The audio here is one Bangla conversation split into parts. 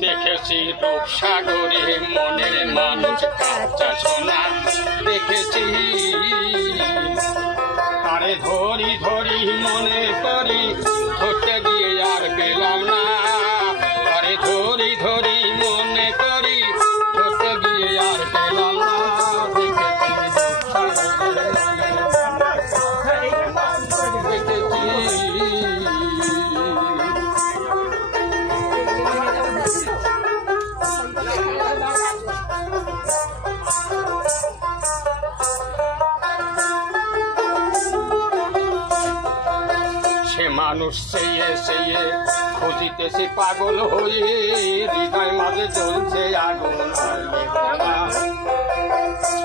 দেখেছি রূপসাগরে মনের মানুষ কাঁচা সোনা দেখেছি আরে ধরি ধরি মনে করি ধরতে গিয়ে আর পেলাম না আরে ধরি ধরি মনে করি ধরতে গিয়ে আর পেলাম না সে মানুষ চেয়ে চেয়ে খুঁজিতেছে পাগল হয়ে হৃদয় মাঝে জ্বলছে আগুন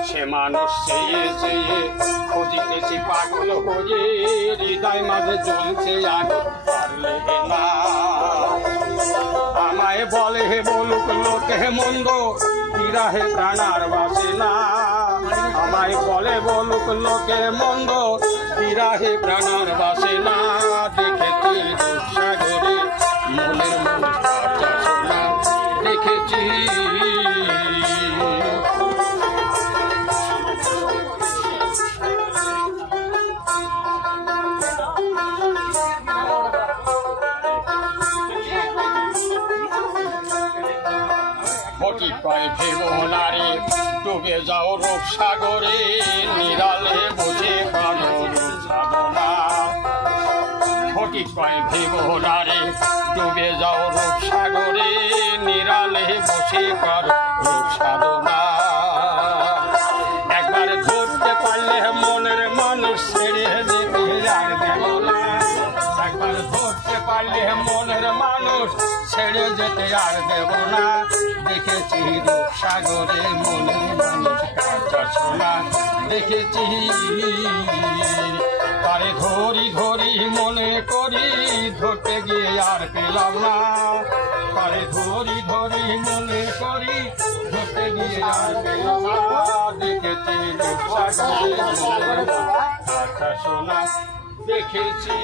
সে মানুষ চেয়ে চেয়ে খুঁজিতেছে পাগল হয়ে হৃদয় মাঝে জ্বলছে আগুন পারলে না আমায় বলে হে বলুক লোকে মন্দ বিরাহে প্রাণার বাসে না আমায় বলে বলুক লোকে মন্দ বিরাহে প্রাণার বাসে না দেখেছি রূপসাগরে মনের মানুষ কাঁচা সোনা দেখেছি ফটি পায় ভেবো নারী ডুবে যাও রূপসাগরে নিরালে বুঝে পারো রূপসাধনা ফটি পায় ভেবো নারী ডুবে যাও রূপসাগরে নিরালে বসে পারো রূপসাধনা একবার ধরতে পারলে মনের মানুষ ছেড়ে যেতে আর দেব না একবার ধরতে পারলে মনের মানুষ ছেড়ে যেতে আর দেব না দেখেছি রূপসাগরে মনের মানুষ কাঁচা সোনা দেখেছি তারে ধরি ধরি মনে করি ধরতে গিয়ে আর পেলাম না তারে ধরি ধরি মনে করি ধরতে গিয়ে আর পেলাম না দেখেছি রূপসাগরে মনের কাঁচা সোনা দেখেছি